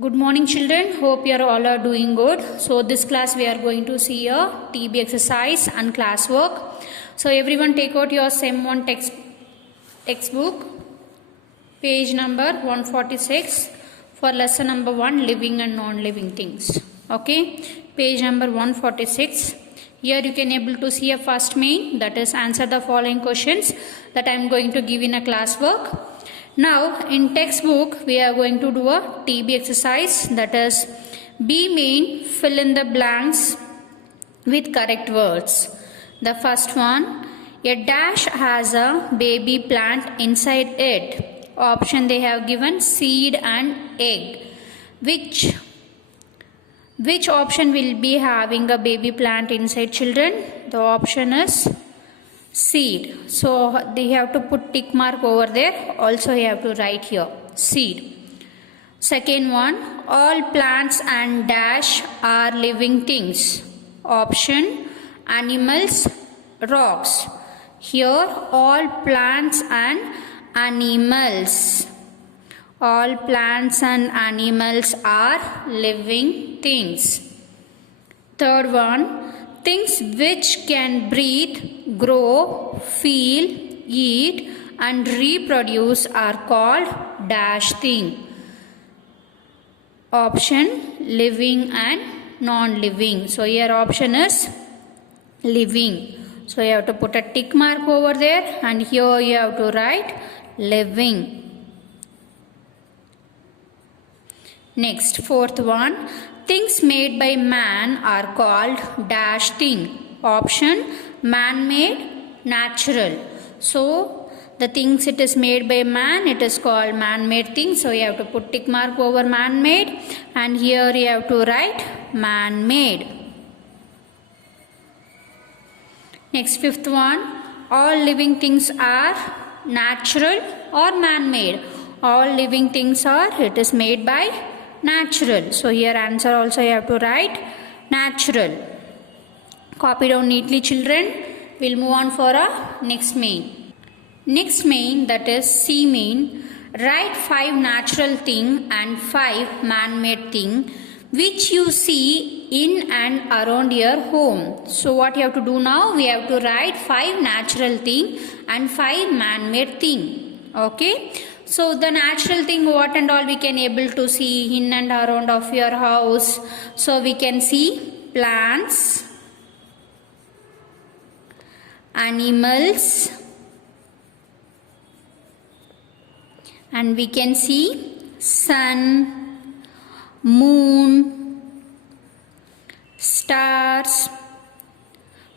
Good morning children, hope you are all are doing good. So this class we are going to see a TB exercise and classwork. So everyone take out your SEM 1 textbook, page number 146 for lesson number 1, living and non-living things. Okay, page number 146. Here you can able to see a first main, that is answer the following questions that I am going to give in a classwork. Now in textbook we are going to do a TB exercise, that is B main, fill in the blanks with correct words. The first one, a dash has a baby plant inside it. Option they have given seed and egg. Which option will be having a baby plant inside, children? The option is seed. So they have to put tick mark over there. Also you have to write here seed. Second one, all plants and dash are living things. Option animals, rocks. Here all plants and animals. All plants and animals are living things. Third one, things which can breathe, grow, feel, eat and reproduce are called dash thing. Option living and non-living. So here option is living. So you have to put a tick mark over there and here you have to write living. Next, fourth one, things made by man are called dash thing. Option man-made, natural. So the things it is made by man, it is called man-made thing. So you have to put tick mark over man-made and here you have to write man-made. Next, fifth one, all living things are natural or man-made. All living things are, it is made by natural. So here answer also you have to write natural. Copy down neatly, children. We'll move on for a next main. Next main, that is C main. Write 5 natural thing and 5 man-made thing which you see in and around your home. So what you have to do now? We have to write 5 natural thing and 5 man-made thing. Okay. So the natural thing, what and all we can able to see in and around of your house. So we can see plants, animals, and we can see sun, moon, stars.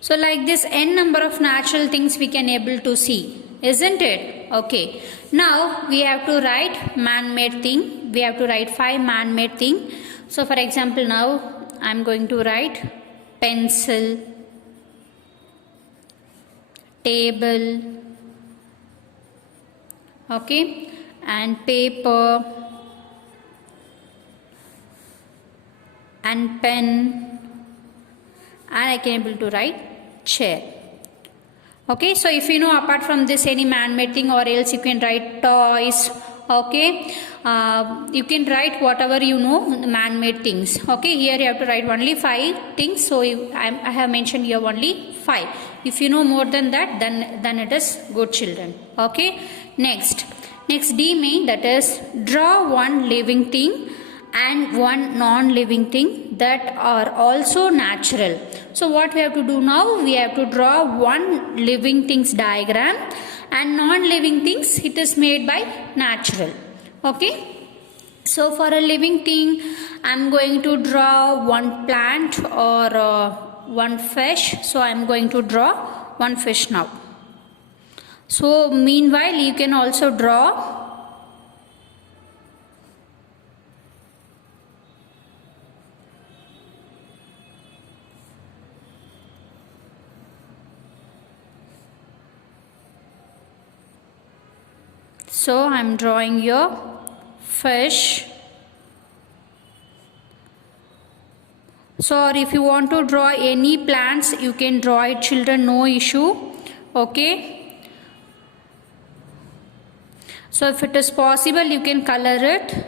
So like this n number of natural things we can able to see, isn't it? Okay. Now we have to write man-made thing. We have to write 5 man-made thing. So for example, now I am going to write pencil, table, okay, and paper and pen, and I can able to write chair. Okay, so if you know apart from this any man-made thing, or else you can write toys. Okay, you can write whatever you know man-made things. Okay, here you have to write only 5 things. So I have mentioned here only 5. If you know more than that, then it is good, children. Okay, next D main, that is draw 1 living thing and 1 non-living thing that are also natural. So what we have to do now? We have to draw 1 living things diagram and non-living things it is made by natural. Okay. So for a living thing, I am going to draw 1 plant or 1 fish. So I am going to draw 1 fish now. So meanwhile you can also draw So I am drawing your fish. So if you want to draw any plants, you can draw it, children, no issue. Okay. So if it is possible, you can color it.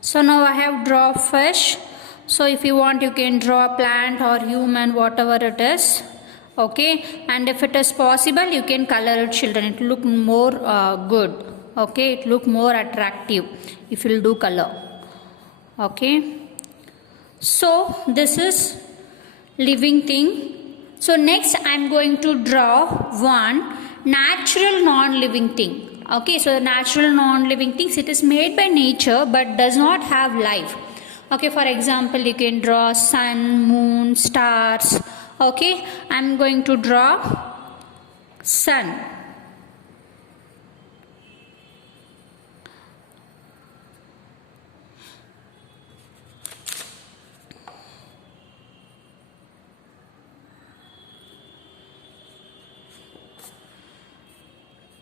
So now I have draw fish. So if you want, you can draw a plant or human, whatever it is. Okay, and if it is possible, you can color it, children. It look more good. Okay, it look more attractive if you do color. Okay, so this is living thing. So next I am going to draw one natural non-living thing. Okay, so natural non-living things, it is made by nature but does not have life. Okay, for example, you can draw sun, moon, stars. Okay, I am going to draw sun.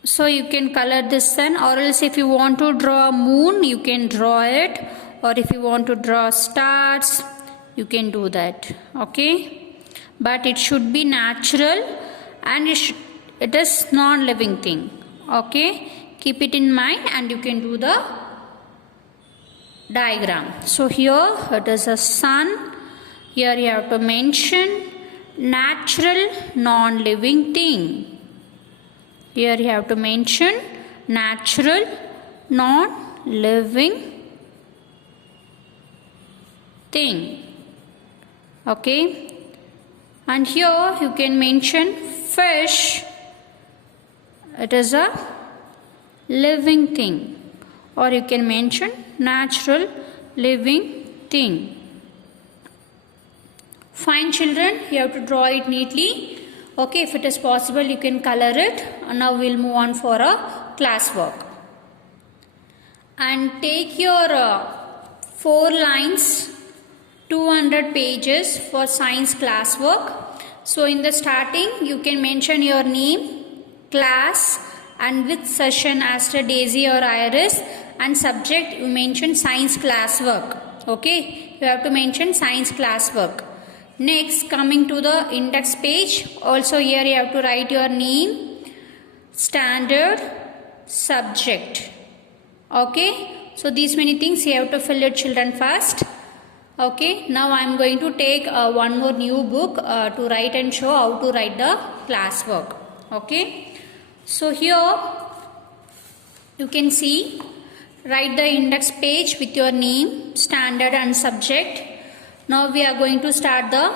So you can color this sun, or else if you want to draw a moon, you can draw it, or if you want to draw stars, you can do that. Okay, but it should be natural and it is non-living thing. Okay, keep it in mind and you can do the diagram. So here it is a sun. Here you have to mention natural non-living thing. Here you have to mention natural non-living thing. Okay, and here you can mention fish. It is a living thing, or you can mention natural living thing. Fine, children, you have to draw it neatly. Okay, if it is possible, you can color it. Now we'll move on for a class work. And take your 4 lines, 200 pages for science class work. So in the starting, you can mention your name, class, and which session Aster, Daisy or Iris, and subject you mention science class work. Okay, you have to mention science class work. Next, coming to the index page, also here you have to write your name, standard, subject. Okay, so these many things you have to fill it, children, first. Okay, now I am going to take one more new book to write and show how to write the class work. Okay, so here you can see, write the index page with your name, standard and subject. Now we are going to start the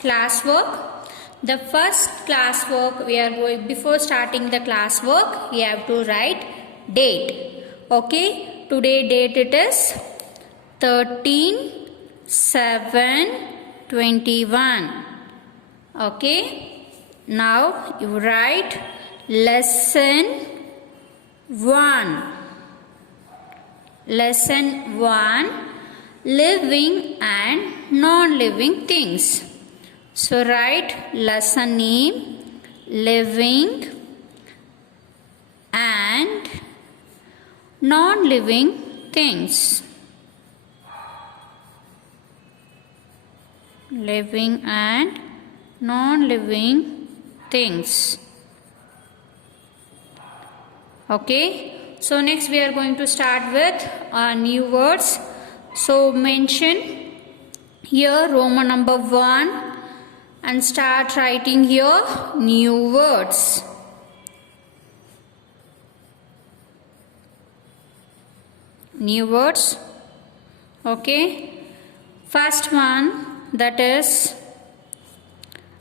class work. The first class work we are going, before starting the class work, we have to write date. Okay, today date it is 13/7/21. Okay, now you write lesson 1. Lesson 1, living and non-living things. So write lesson name, living and non-living things. Living and non-living things. Okay, so next we are going to start with new words. So mention here Roman number 1 and start writing here new words. New words. Okay, first one, that is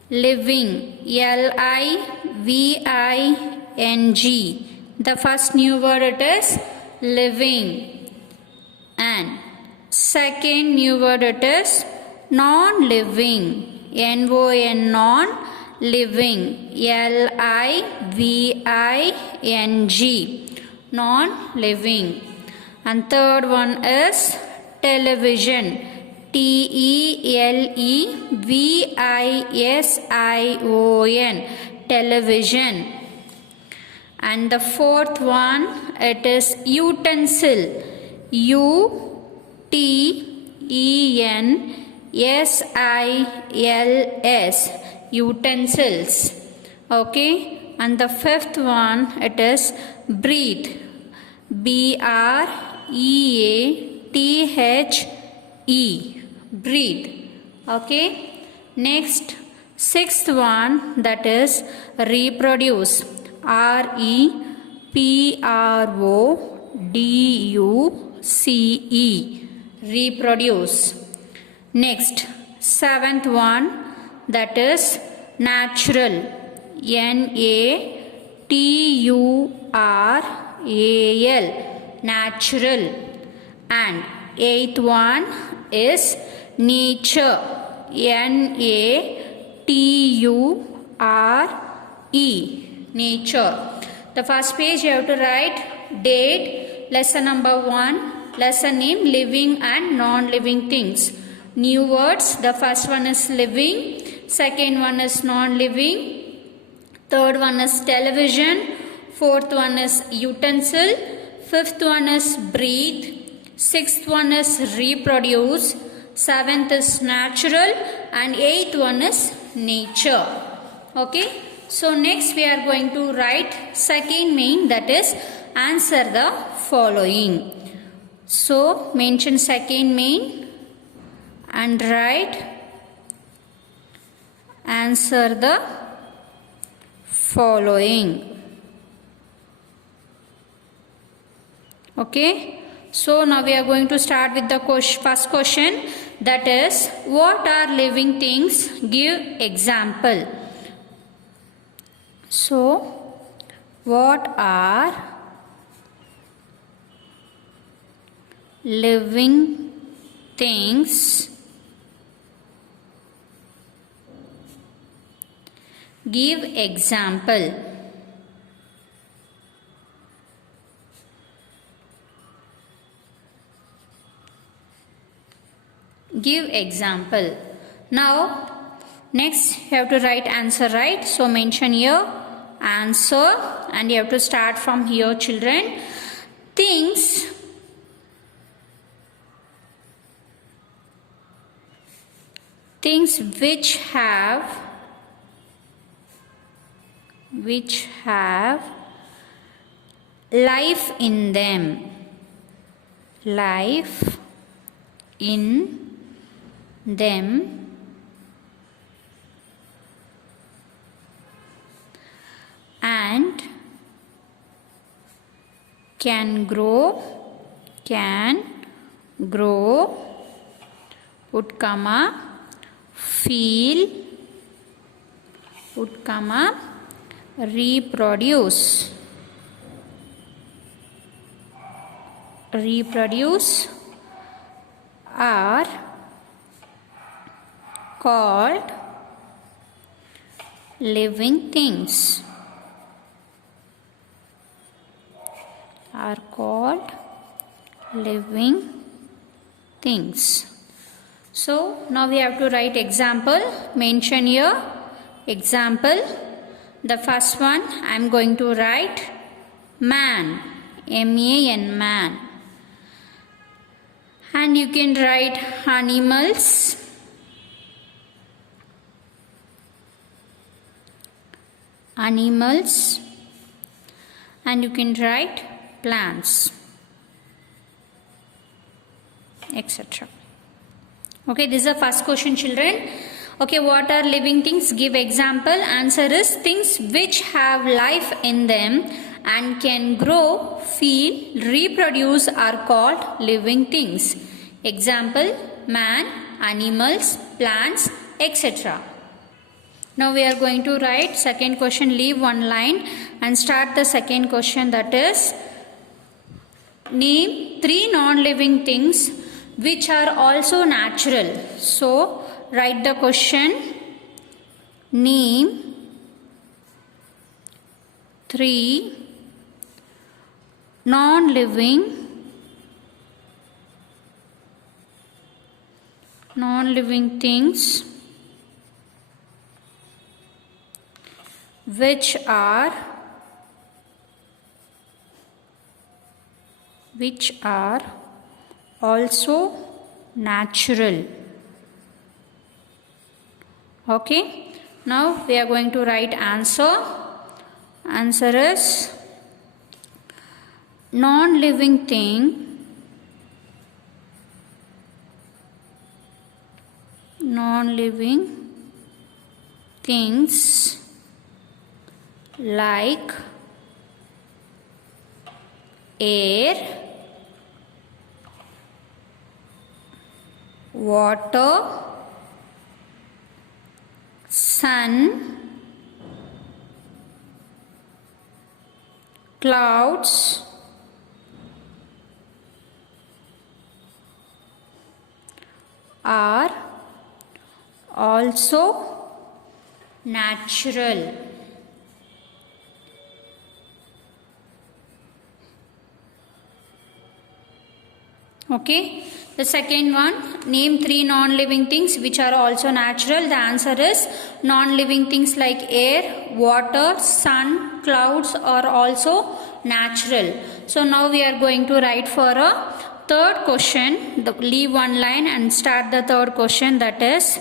living, L-I-V-I-N-G. The first new word it is living. And second new word it is non-living, N-O-N, non-living, L-I-V-I-N-G, non-living. And third one is television, T-E-L-E-V-I-S-I-O-N, television. And the fourth one, it is utensil, U-T-E-N-S-I-L-S, utensils. Okay, and the fifth one, it is breathe, B-R-E-A-T-H-E, T-H-E, breathe. Okay. Next, sixth one, that is reproduce, R-E-P-R-O-D-U-C-E, reproduce. Next, seventh one, that is natural, N-A-T-U-R-A-L, natural. And eighth one is nature, N-A-T-U-R-E, nature. The first page you have to write date, lesson number 1, lesson name living and non-living things. New words, the first one is living, second one is non-living, third one is television, fourth one is utensil, fifth one is breathe, sixth one is reproduce, seventh is natural, and eighth one is nature. Okay. So next we are going to write second main, that is answer the following. So mention second main and write answer the following. Okay. So now we are going to start with the first question, that is what are living things? Give example. So what are living things? Give example. Give example. Now next you have to write answer, right? So mention here answer, and you have to start from here, children. Things which have life in them, life in them, and can grow, put comma, feel, put comma, reproduce, are called living things, are called living things. So now we have to write example. Mention here example. The first one I am going to write man, M-A-N, man. And you can write animals, and you can write plants, etc. Okay, this is the first question, children. Okay, what are living things? Give example. Answer is things which have life in them and can grow, feel, reproduce are called living things. Example, man, animals, plants, etc. Now we are going to write second question. Leave one line and start the second question, that is name 3 non-living things which are also natural. So write the question, name 3 non-living things which are also natural. Okay, now we are going to write answer. Answer is non-living thing non-living things like air, water, sun, clouds, are also natural. Okay. The second one, name 3 non-living things which are also natural. The answer is non-living things like air, water, sun, clouds are also natural. So now we are going to write for a third question. Leave one line and start the third question, that is,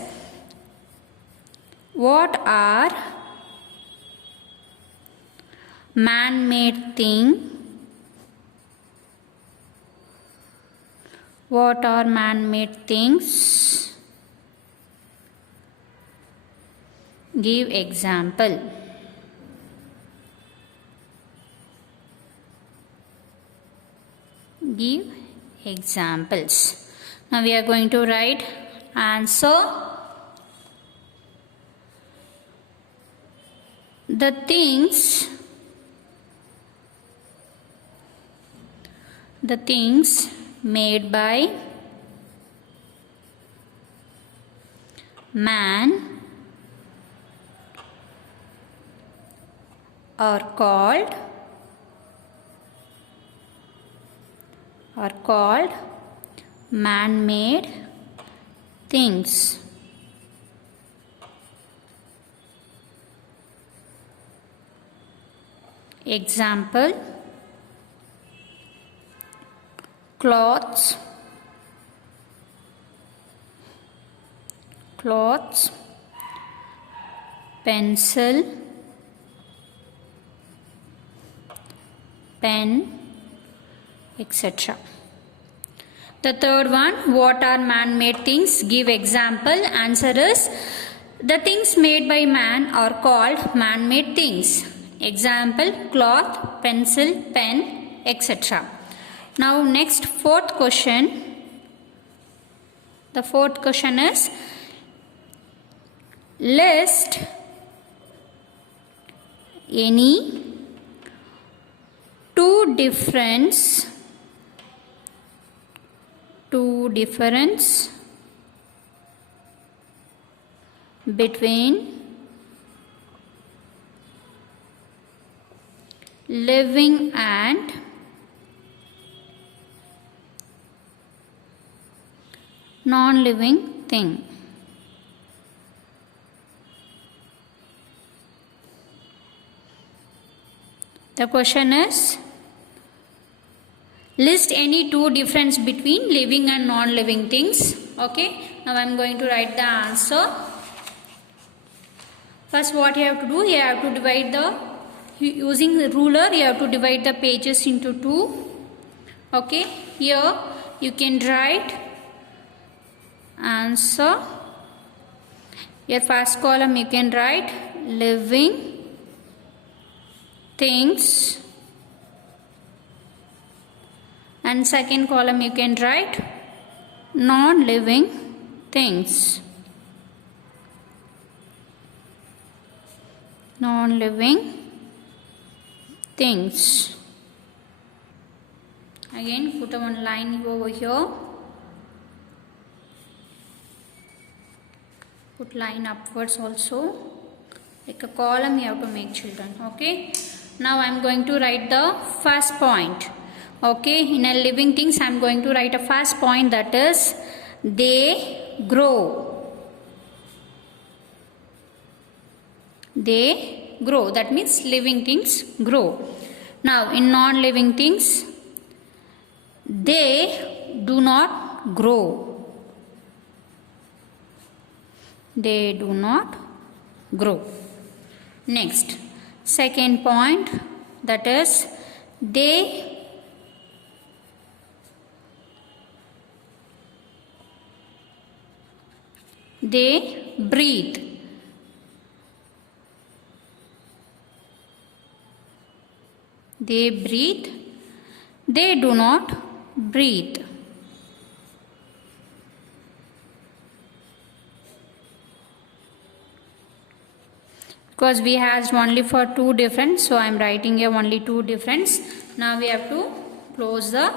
what are man-made things? What are man-made things? Give example. Give examples. Now we are going to write answer. The things made by man are called man-made things. Example: clothes, pencil, pen, etc. The third one, what are man-made things? Give example. Answer is, the things made by man are called man-made things. Example: cloth, pencil, pen, etc. Now next, fourth question. The fourth question is, list any two difference between living and non-living thing. The question is, list any two difference between living and non-living things. Okay, now I am going to write the answer. First, what you have to do, you have to divide using the ruler, you have to divide the pages into two. Okay, here you can write answer. Your first column you can write living things, and second column you can write non-living things. Non-living things. Again, put one line over here. Put line upwards also. Like a column you have to make, children. Okay. Now I am going to write the first point. Okay. In a living things, I am going to write a first point, that is, they grow. They grow. That means living things grow. Now in non-living things, they do not grow. They do not grow. Next, second point, that is, they they breathe. They breathe. They do not breathe. Because we has only for two difference, so I am writing here only two difference. Now we have to close the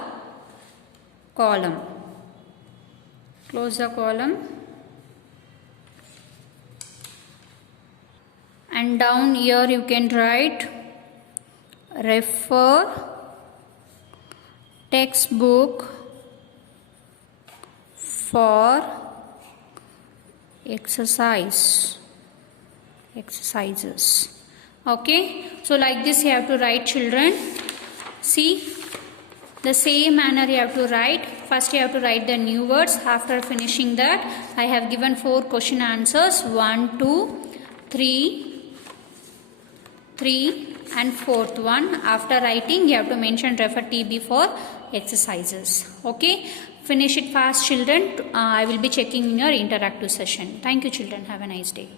column. Close the column. And down here you can write refer textbook for exercises. Okay, so like this you have to write, children. See, the same manner you have to write. First you have to write the new words. After finishing that, I have given 4 question answers, 1, 2, 3 and 4th one. After writing you have to mention refer TB for exercises. Okay, finish it fast, children. I will be checking in your interactive session. Thank you, children. Have a nice day.